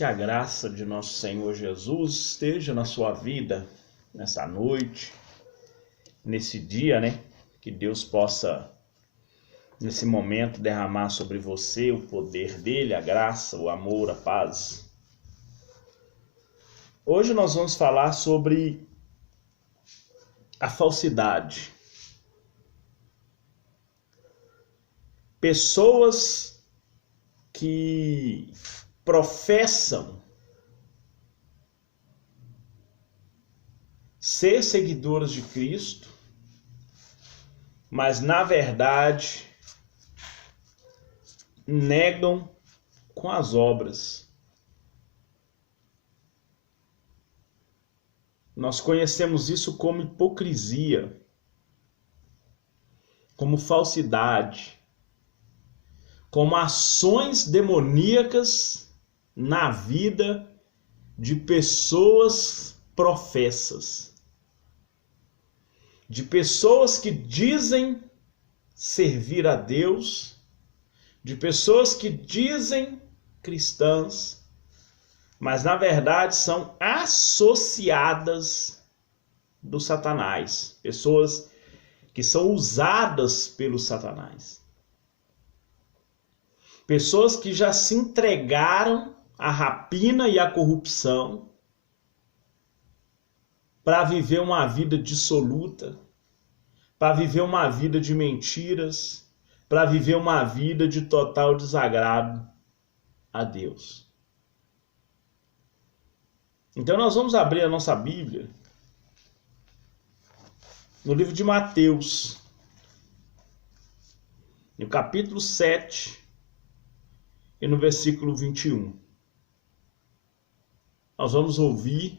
Que a graça de nosso Senhor Jesus esteja na sua vida, nessa noite, nesse dia, Que Deus possa, nesse momento, derramar sobre você o poder dele, a graça, o amor, a paz. Hoje nós vamos falar sobre a falsidade. Pessoas que professam ser seguidoras de Cristo, mas na verdade negam com as obras. Nós conhecemos isso como hipocrisia, como falsidade, como ações demoníacas na vida de pessoas professas, de pessoas que dizem servir a Deus, de pessoas que dizem cristãs, mas na verdade são associadas do Satanás, pessoas que são usadas pelo Satanás. Pessoas que já se entregaram à rapina e à corrupção para viver uma vida dissoluta, para viver uma vida de mentiras, para viver uma vida de total desagrado a Deus. Então nós vamos abrir a nossa Bíblia no livro de Mateus, no capítulo 7 e no versículo 21. Nós vamos ouvir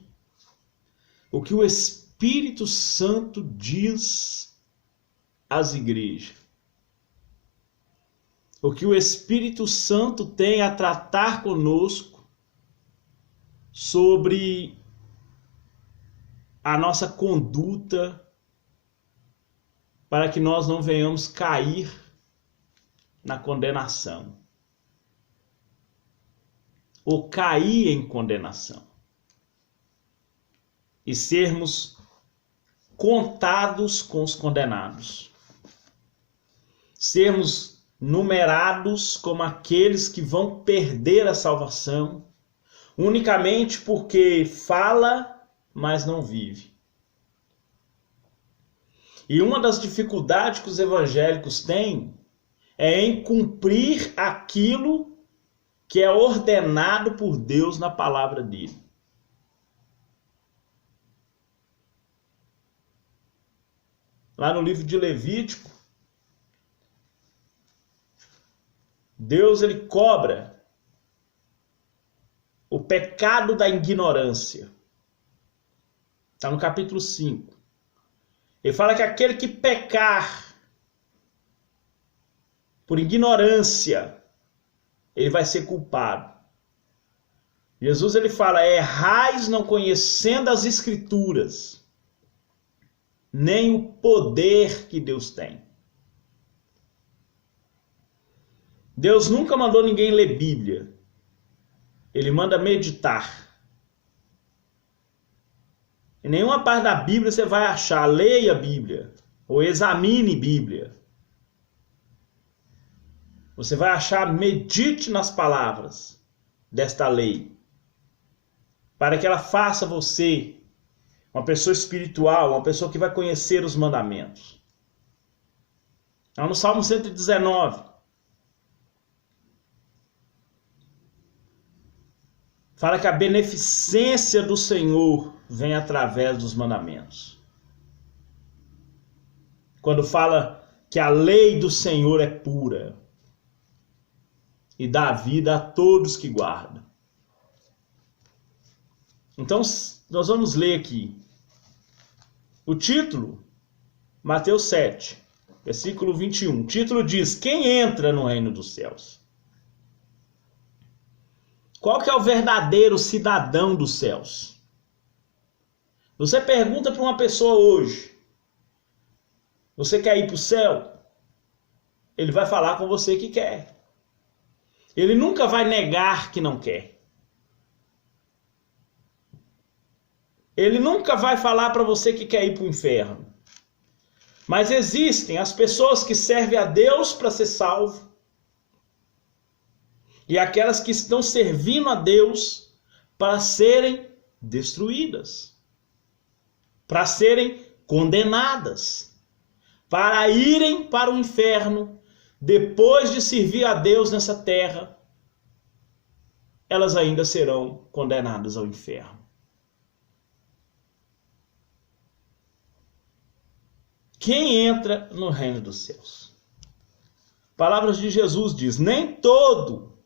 o que o Espírito Santo diz às igrejas. O que o Espírito Santo tem a tratar conosco sobre a nossa conduta, para que nós não venhamos cair na condenação, ou cair em condenação, e sermos contados com os condenados, sermos numerados como aqueles que vão perder a salvação, unicamente porque fala, mas não vive. E uma das dificuldades que os evangélicos têm é em cumprir aquilo que é ordenado por Deus na palavra dele. Lá no livro de Levítico, Deus ele cobra o pecado da ignorância. Está no capítulo 5. Ele fala que aquele que pecar por ignorância, ele vai ser culpado. Jesus ele fala: errais não conhecendo as Escrituras, nem o poder que Deus tem. Deus nunca mandou ninguém ler Bíblia. Ele manda meditar. Em nenhuma parte da Bíblia você vai achar leia a Bíblia ou examine Bíblia. Você vai achar medite nas palavras desta lei, para que ela faça você uma pessoa espiritual, uma pessoa que vai conhecer os mandamentos. Então, no Salmo 119, fala que a beneficência do Senhor vem através dos mandamentos. Quando fala que a lei do Senhor é pura e dá vida a todos que guardam. Então, nós vamos ler aqui o título, Mateus 7, versículo 21. O título diz: quem entra no reino dos céus? Qual que é o verdadeiro cidadão dos céus? Você pergunta para uma pessoa hoje: você quer ir para o céu? Ele vai falar com você que quer. Ele nunca vai negar que não quer. Ele nunca vai falar para você que quer ir para o inferno. Mas existem as pessoas que servem a Deus para ser salvo e aquelas que estão servindo a Deus para serem destruídas, para serem condenadas, para irem para o inferno depois de servir a Deus nessa terra. Elas ainda serão condenadas ao inferno. Quem entra no reino dos céus? Palavras de Jesus diz: nem todo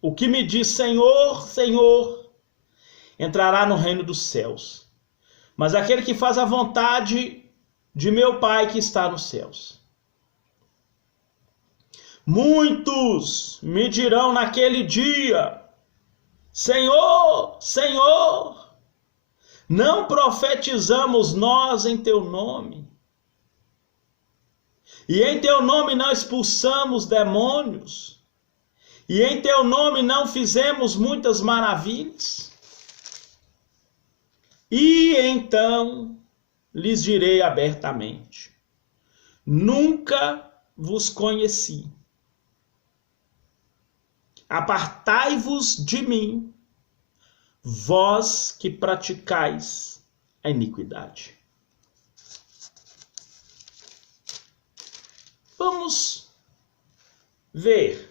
o que me diz Senhor, Senhor, entrará no reino dos céus, mas aquele que faz a vontade de meu Pai que está nos céus. Muitos me dirão naquele dia: Senhor, Senhor, não profetizamos nós em teu nome? E em teu nome não expulsamos demônios? E em teu nome não fizemos muitas maravilhas? E então lhes direi abertamente: nunca vos conheci. Apartai-vos de mim, vós que praticais a iniquidade. Vamos ver.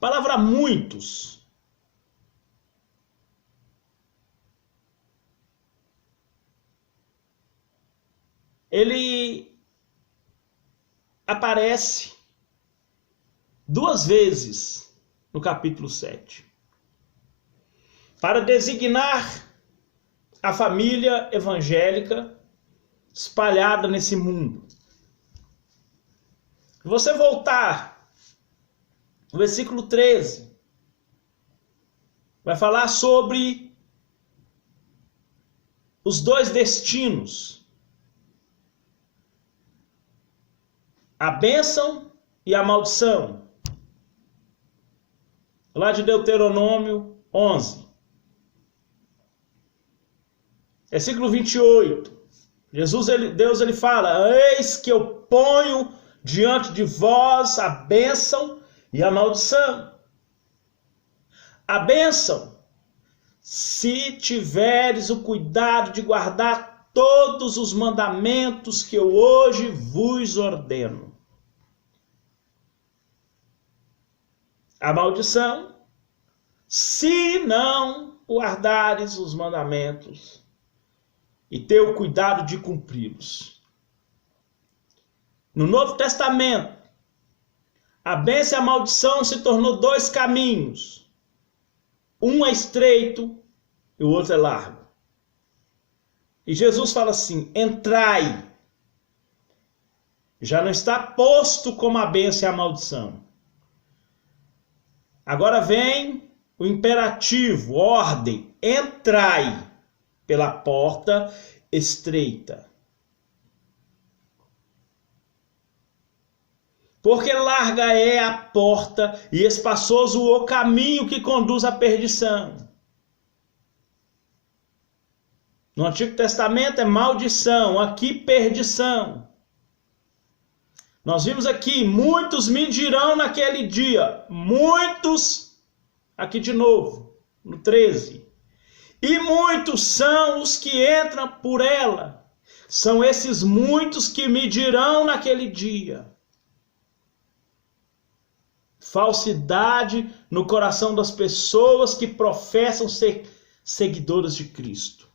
Palavra muitos. Ele aparece 2 vezes no capítulo 7, para designar a família evangélica espalhada nesse mundo. Se você voltar no versículo 13, vai falar sobre os 2 destinos: a bênção e a maldição. Lá de Deuteronômio 11. Versículo 28. Deus ele fala: eis que eu ponho diante de vós a bênção e a maldição. A bênção, se tiveres o cuidado de guardar todos os mandamentos que eu hoje vos ordeno. A maldição, se não guardares os mandamentos e ter o cuidado de cumpri-los. No Novo Testamento, a bênção e a maldição se tornou 2 caminhos. Um é estreito e o outro é largo. E Jesus fala assim: entrai. Já não está posto como a bênção e a maldição. Agora vem o imperativo, ordem: entrai pela porta estreita. Porque larga é a porta e espaçoso o caminho que conduz à perdição. No Antigo Testamento é maldição, aqui perdição. Nós vimos aqui: muitos me dirão naquele dia. Muitos, aqui de novo, no 13. E muitos são os que entram por ela. São esses muitos que me dirão naquele dia. Falsidade no coração das pessoas que professam ser seguidoras de Cristo.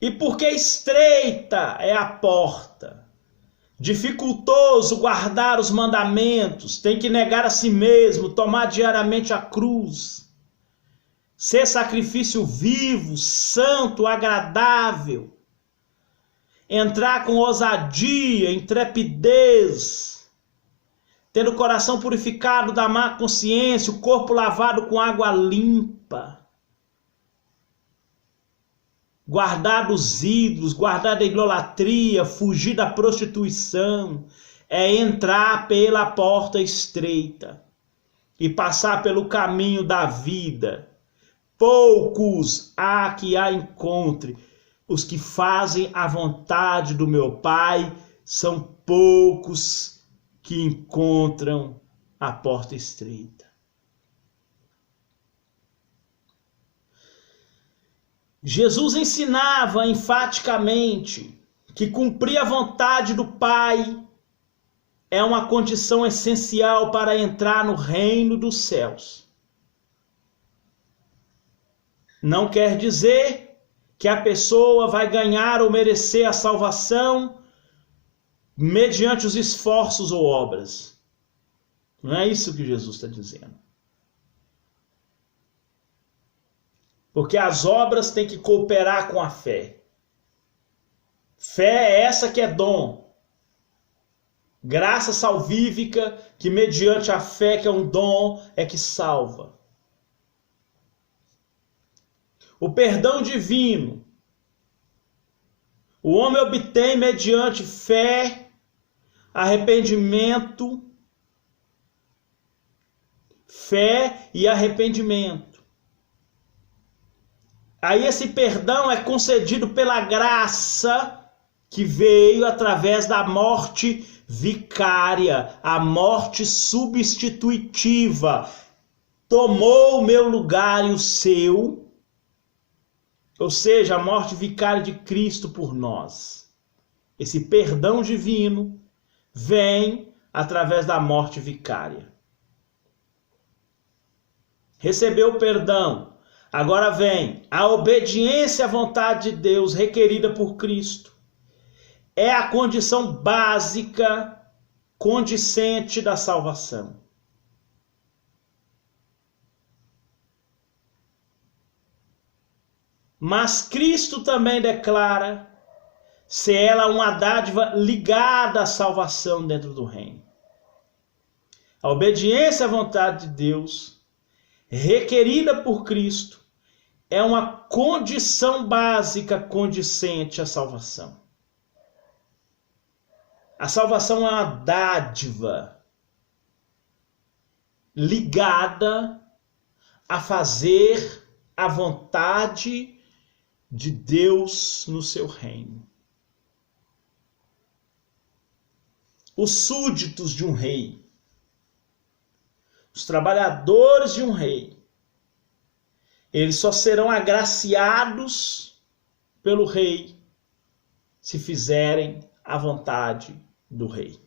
E porque estreita é a porta, dificultoso guardar os mandamentos, tem que negar a si mesmo, tomar diariamente a cruz, ser sacrifício vivo, santo, agradável, entrar com ousadia, intrepidez, ter o coração purificado da má consciência, o corpo lavado com água limpa, guardar dos ídolos, guardar da idolatria, fugir da prostituição, é entrar pela porta estreita e passar pelo caminho da vida. Poucos há que a encontre. Os que fazem a vontade do meu Pai são poucos que encontram a porta estreita. Jesus ensinava enfaticamente que cumprir a vontade do Pai é uma condição essencial para entrar no reino dos céus. Não quer dizer que a pessoa vai ganhar ou merecer a salvação mediante os esforços ou obras. Não é isso que Jesus está dizendo. Porque as obras têm que cooperar com a fé. Fé é essa que é dom. Graça salvífica, que mediante a fé, que é um dom, é que salva. O perdão divino, o homem obtém mediante fé, arrependimento, fé e arrependimento. Aí esse perdão é concedido pela graça que veio através da morte vicária, a morte substitutiva. Tomou o meu lugar e o seu, ou seja, a morte vicária de Cristo por nós. Esse perdão divino vem através da morte vicária. Recebeu o perdão. Agora vem a obediência à vontade de Deus requerida por Cristo. É a condição básica, condicente da salvação. Mas Cristo também declara ser ela uma dádiva ligada à salvação dentro do reino. A obediência à vontade de Deus, requerida por Cristo, é uma condição básica condicente à salvação. A salvação é uma dádiva ligada a fazer a vontade de Deus no seu reino. Os súditos de um rei, os trabalhadores de um rei, eles só serão agraciados pelo rei se fizerem a vontade do rei.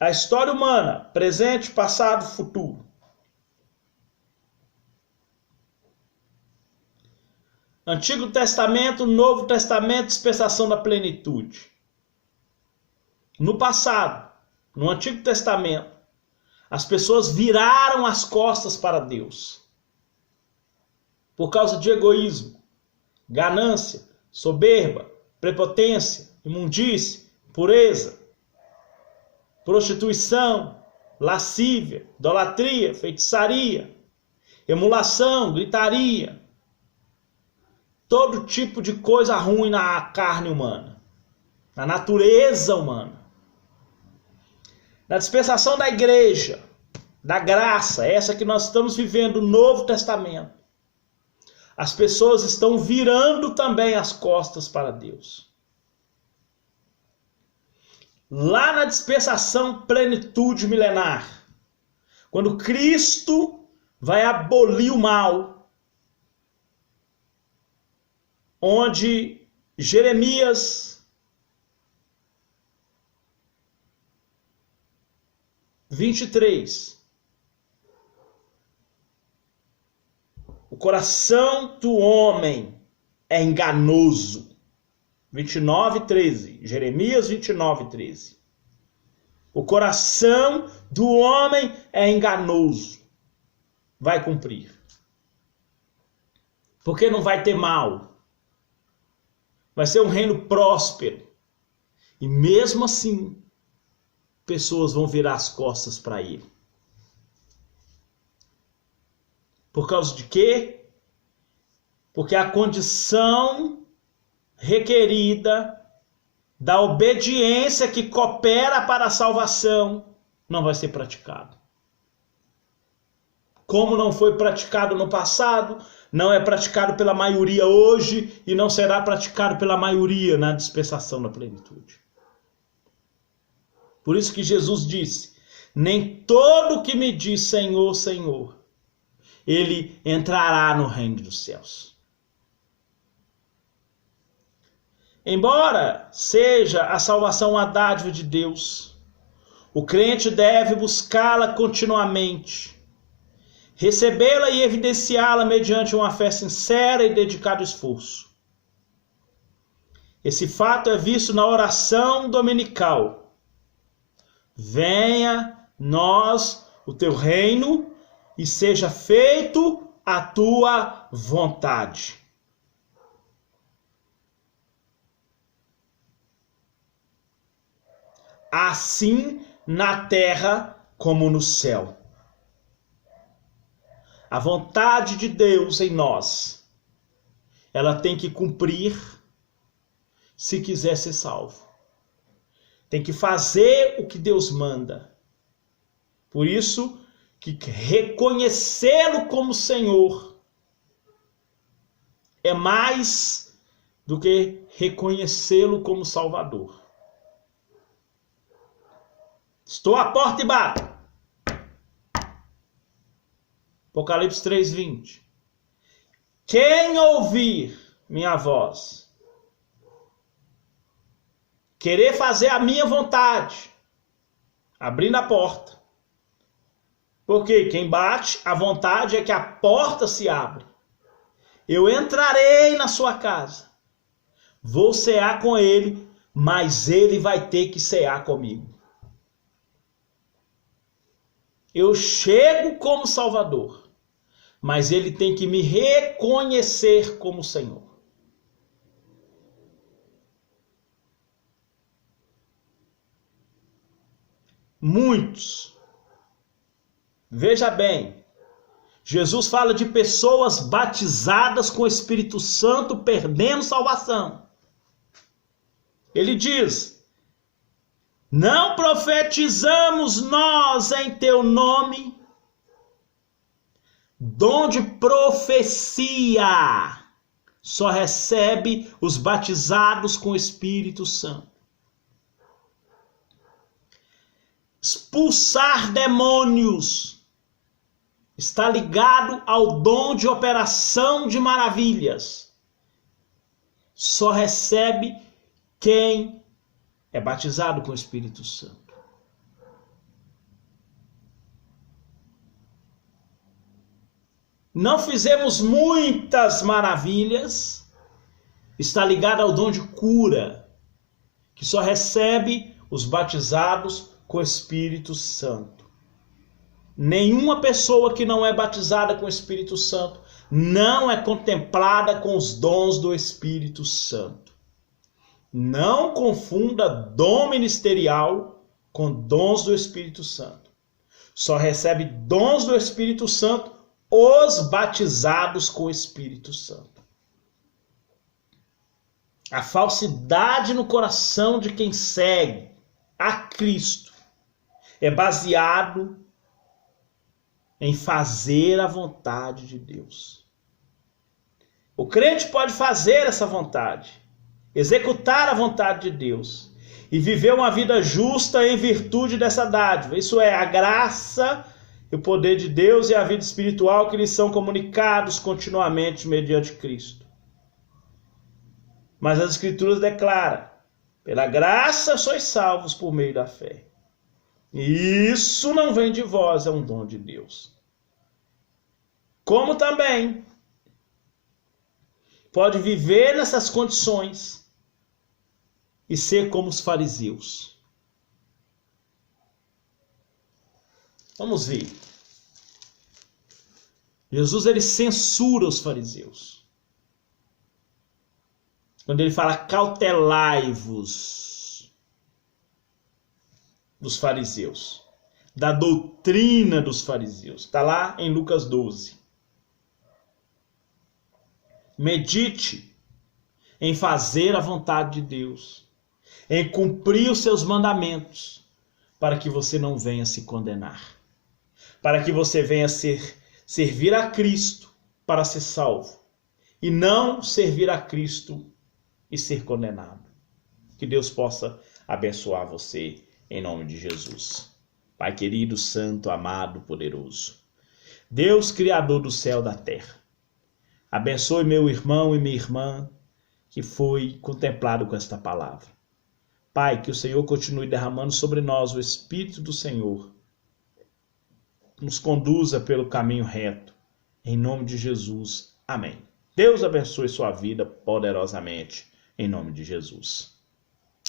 A história humana, presente, passado, futuro. Antigo Testamento, Novo Testamento, dispensação da plenitude. No passado, no Antigo Testamento, as pessoas viraram as costas para Deus por causa de egoísmo, ganância, soberba, prepotência, imundície, pureza, prostituição, lascívia, idolatria, feitiçaria, emulação, gritaria, todo tipo de coisa ruim na carne humana, na natureza humana. Na dispensação da igreja, da graça, essa que nós estamos vivendo, o Novo Testamento, as pessoas estão virando também as costas para Deus. Lá na dispensação plenitude milenar, quando Cristo vai abolir o mal, onde Jeremias 23. O coração do homem é enganoso. 29:13. Jeremias 29:13. O coração do homem é enganoso. Vai cumprir. Porque não vai ter mal. Vai ser um reino próspero. E mesmo assim, pessoas vão virar as costas para ele. Por causa de quê? Porque a condição requerida da obediência que coopera para a salvação não vai ser praticado. Como não foi praticado no passado, não é praticado pela maioria hoje e não será praticado pela maioria na dispensação da plenitude. Por isso que Jesus disse: nem todo que me diz Senhor, Senhor, ele entrará no reino dos céus. Embora seja a salvação uma dádiva de Deus, o crente deve buscá-la continuamente, recebê-la e evidenciá-la mediante uma fé sincera e dedicado esforço. Esse fato é visto na oração dominical. Venha nós o teu reino e seja feito a tua vontade. Assim na terra como no céu. A vontade de Deus em nós, ela tem que cumprir se quiser ser salvo. Tem que fazer o que Deus manda. Por isso que reconhecê-lo como Senhor é mais do que reconhecê-lo como Salvador. Estou à porta e bato. Apocalipse 3:20. Quem ouvir minha voz, querer fazer a minha vontade, abrindo a porta. Porque quem bate, a vontade é que a porta se abre. Eu entrarei na sua casa, vou cear com ele, mas ele vai ter que cear comigo. Eu chego como Salvador, mas ele tem que me reconhecer como Senhor. Muitos, veja bem, Jesus fala de pessoas batizadas com o Espírito Santo perdendo salvação. Ele diz: não profetizamos nós em teu nome, dom de profecia só recebe os batizados com o Espírito Santo. Expulsar demônios está ligado ao dom de operação de maravilhas. Só recebe quem é batizado com o Espírito Santo. Não fizemos muitas maravilhas, está ligado ao dom de cura, que só recebe os batizados com o Espírito Santo. Nenhuma pessoa que não é batizada com o Espírito Santo não é contemplada com os dons do Espírito Santo. Não confunda dom ministerial com dons do Espírito Santo. Só recebe dons do Espírito Santo os batizados com o Espírito Santo. A falsidade no coração de quem segue a Cristo é baseado em fazer a vontade de Deus. O crente pode fazer essa vontade, executar a vontade de Deus e viver uma vida justa em virtude dessa dádiva. Isso é a graça e o poder de Deus e a vida espiritual que lhes são comunicados continuamente mediante Cristo. Mas as Escrituras declaram: pela graça sois salvos por meio da fé. E isso não vem de vós, é um dom de Deus. Como também pode viver nessas condições e ser como os fariseus. Vamos ver. Jesus, ele censura os fariseus. Quando ele fala cautelai-vos dos fariseus, da doutrina dos fariseus. Está lá em Lucas 12. Medite em fazer a vontade de Deus, em cumprir os seus mandamentos, para que você não venha se condenar, para que você venha servir a Cristo para ser salvo, e não servir a Cristo e ser condenado. Que Deus possa abençoar você em nome de Jesus. Pai querido, santo, amado, poderoso, Deus criador do céu e da terra, abençoe meu irmão e minha irmã que foi contemplado com esta palavra. Pai, que o Senhor continue derramando sobre nós o Espírito do Senhor, nos conduza pelo caminho reto, em nome de Jesus. Amém. Deus abençoe sua vida poderosamente, em nome de Jesus.